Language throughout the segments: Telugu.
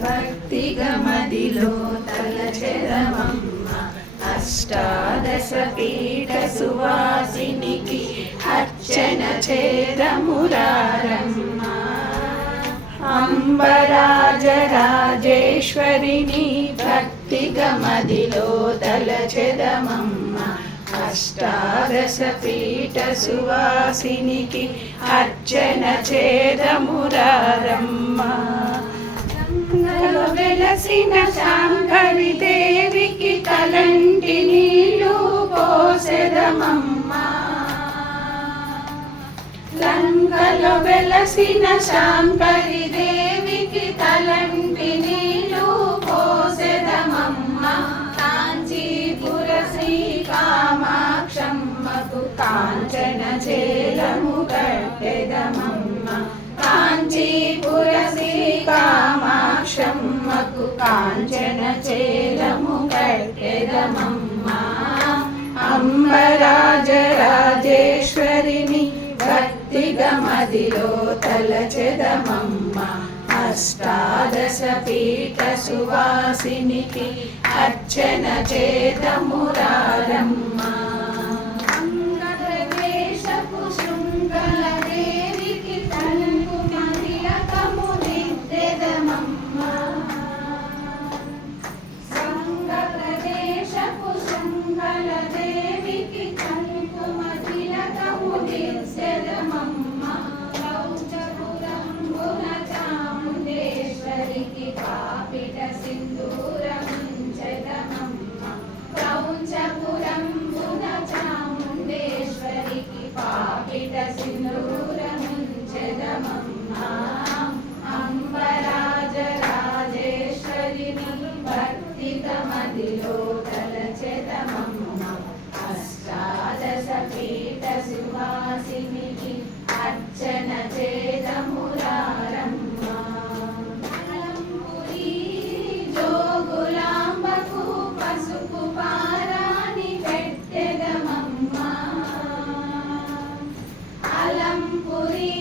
భక్తిగా మదిలో తలచెదమమ్మ అష్టాదశ పీఠ సువాసినికి అర్చన చేదమురారమ్మ అంబరాజరాజేశ్వరిని భక్తిగా మదిలో తలచెదమమ్మ అష్టాదశ పీఠ సువాసినికి అర్చన చేదమురారమ్మ వెలసిన శాంభవి దేవికి తలంటి నీళ్ళు పోసెదమమ్మ లంకలో వెలసిన శాంభవి దేవికి తలంటి నీళ్ళు పోసెదమమ్మ కాంచీపుర శ్రీ కామాక్షమ్మకు కాంచన చేలము కట్టెదమమ్మ కాంచీపుర శ్రీ కామాక్షమ్మకు కాంచన చేలము కట్టెదమమ్మ అంబరాజరాజేశ్వరిని భక్తిగా మదిలో తలచెదమమ్మ అష్టాదశ పీఠ సువాసినికి అర్చన చేదమురారమ్మ అంగదేశపు శృంగల దేవికి తలంపు మదిలకము దిద్దెదమమ్మ సంగదేశపు శృంగల దేవికి తలంపు మదిలకము దిద్దెదమమ్మ కౌచపురంబున చాముండేశ్వరికి పాపిట సింధూరముంచెదమమ్మ కౌచపురంబున చాముండేశ్వరికి పాపిట సింధూరముంచెదమమ్మ అంబరాజరాజేశ్వరిని భక్తిగా మదిలో తలచెదమమ్మ అష్టాదశ పీఠ సువాసినికి అర్చన చేదమురారమ్మ అలంపురి జోగులాంబకు పసుపు పారాని పెట్టెదమమ్మ అలంపురి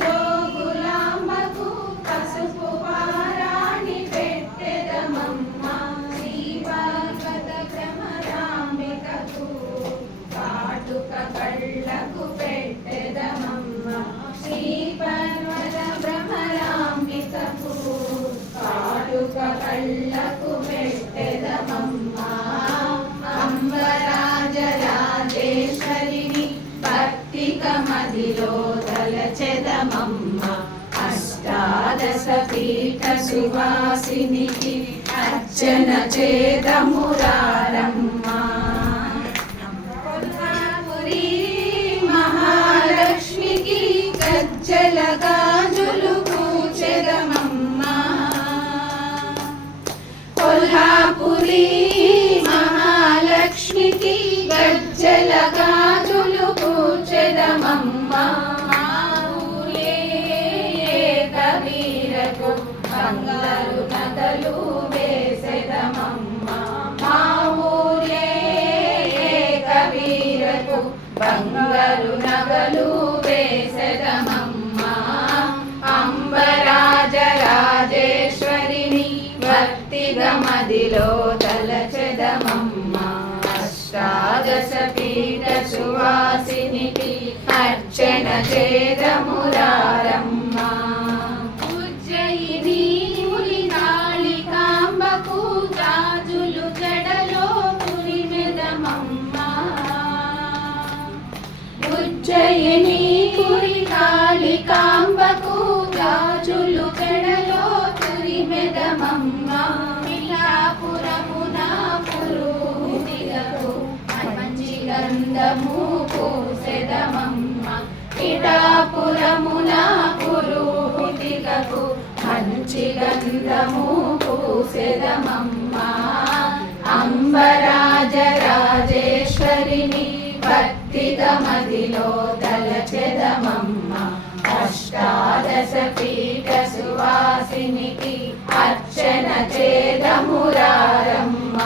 జోగులాంబకు పసుపు పారాని పెట్టెదమమ్మ శ్రీభాగవత భ్రమరాంబికకు కాటుక కళ్ళకు పెట్టెదమమ్మ శ్రీపర్వత భ్రమరాంబికకు కాటుక కళ్ళకు పెట్టెదమమ్మ అంబరాజరాజేశ్వరిని భక్తిగా మదిలో తలచెదమమ్మ అష్టాదశ పీఠ సువాసినికి అర్చన చేదమురారమ్మ కొల్హాపురి మహాలక్ష్మికి గజ్జల గాజులు కూచెదమమ్మ కొల్హాపురి మహాలక్ష్మికి గజ్జల గాజులు కూచెదమమ్మ కబీరకు బంగారు నగలు వేసెదమమ్మ మా ఊరే కబీరకు బంగారు నగలు వేసెదమమ్మ అంబరాజరాజేశ్వరిని భక్తిగా మదిలో తలచెదమమ్మ అష్టాదశ పీఠ సువాసినికి అర్చన చేదమురారమ్మ ఉజ్జయిని కాళికాంబకు గాజులు జడలో పురిమెదమమ్మ ఉజ్జయిని కాళికాంబకు గాజులు జడలో పురిమెదమమ్మ పిఠాపురమున పురోహితులకు మంచి గంధము పూసెదమమ్మ పిఠాపురమున పురోహితులకు మంచి గంధము పూసెదమమ్మ అంబరాజరాజేశ్వరిని భక్తిగా మదిలో తలచెదమమ్మ అష్టాదశ పీఠ సువాసినికి అర్చన చేదమురారమ్మ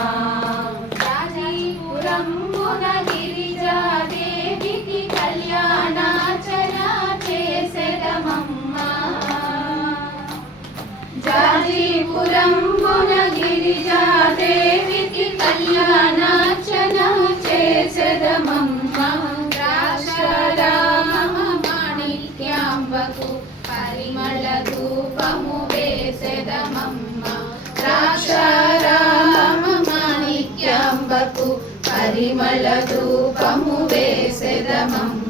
రాజీపురంబున గిరిజాదేవికి కళ్యాణాచల చేసెదమమ్మ కాశీపురంబున గిరిజాదేవికి కళ్యాణార్చన చేసెదమమ్మ ద్రాక్షారామ మాణిక్యాంబకు పరిమళ ధూపము వేసెదమమ్మ ద్రాక్షారామ మాణిక్యాంబకు పరిమళ ధూపము వేసెదమమ్మ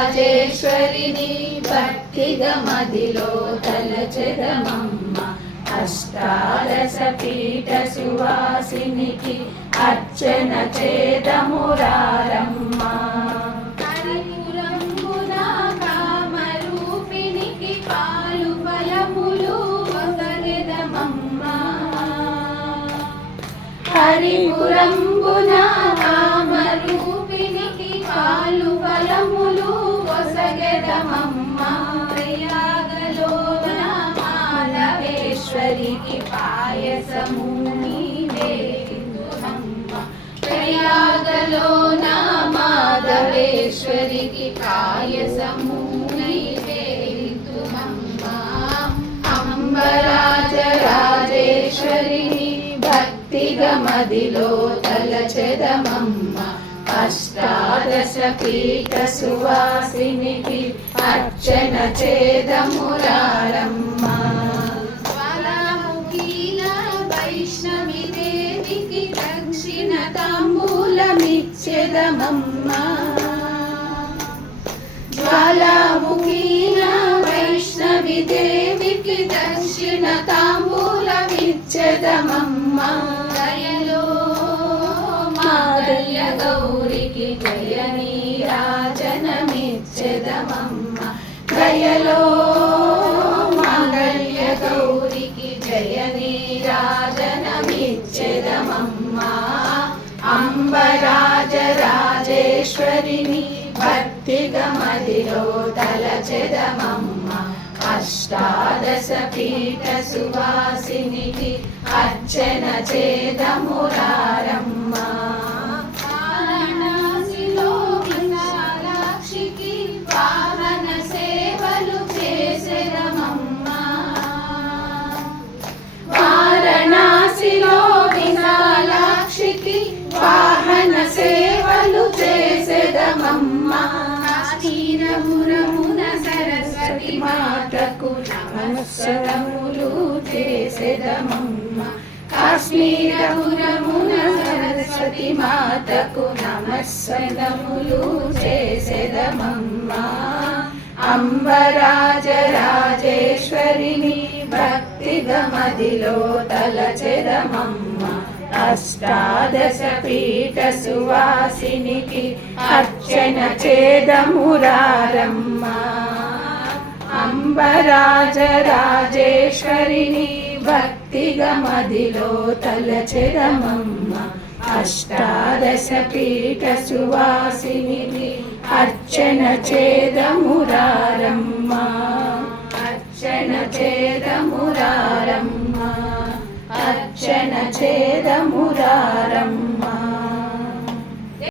అంబరాజరాజేశ్వరిని భక్తిగా మదిలో తలచెదమమ్మ అష్టాదశ పీఠ సువాసినికి అర్చన చేదమురారమ్మ హరిపురంబున కామరూపిణికి పాలు ఫలములు వసగెదమమ్మ హరిపురంబున కామరూపిణికి పాలు ఫలములు వసగెదమమ్మ ప్రయాగలోన మాధవేశ్వరికి పాయసము నీవేదుమమ్మ ప్రయాగలోన మాధవేశ్వరికి పాయసము నీవేదుమమ్మ అంబరాజరాజేశ్వరిని భక్తిగా మదిలో తలచెదమమ్మ అష్టాదశ పీఠ సువాసినికి అర్చన చేదమురారమ్మ జ్వాలాముఖీల వైష్ణవి దేవికి దక్షిణ తాంబూలమిచ్చెదమమ్మ జ్వాలాముఖీల వైష్ణవి దేవికి దక్షిణ తాంబూలమిచ్చెదమమ్మ దయలో మాగల్య గౌరికి జయ నీరాజనమిచ్చెదమమ్మ దయలో మాగల్య గౌరికి జయ నీరాజనమిచ్చెదమమ్మ అంబరాజరాజేశ్వరిని భక్తిగా మదిలో తలచెదమమ్మ అష్టాదశ పీఠ సువాసినికి అర్చన చేదమురారమ్మ వారణాసిలో విశాలాక్షికి వాహన సేవలు చేసెదమమ్మ వారణాసిలో విశాలాక్షికి వాహన సేవలు చేసెదమమ్మ కాశీరపురమున సరస్వతి మాతకు నమస్కారములు చేసెదమమ్మ కాశ్మీరపురమున సరస్వతి మాతకు నమస్కారములు చేసెదమమ్మ అంబరాజరాజేశ్వరిని భక్తిగా మదిలో తలచెదమమ్మ అష్టాదశ పీఠ సువాసినికి అర్చన చేదమురారమ్మ అంబరాజరాజేశ్వరిని భక్తిగా మదిలో తలచెదమమ్మ అష్టాదశ పీఠ సువాసినికి అర్చన చేదమురారమ్మ అర్చన చేదమురారమ్మ అర్చన చేదమురారమ్మ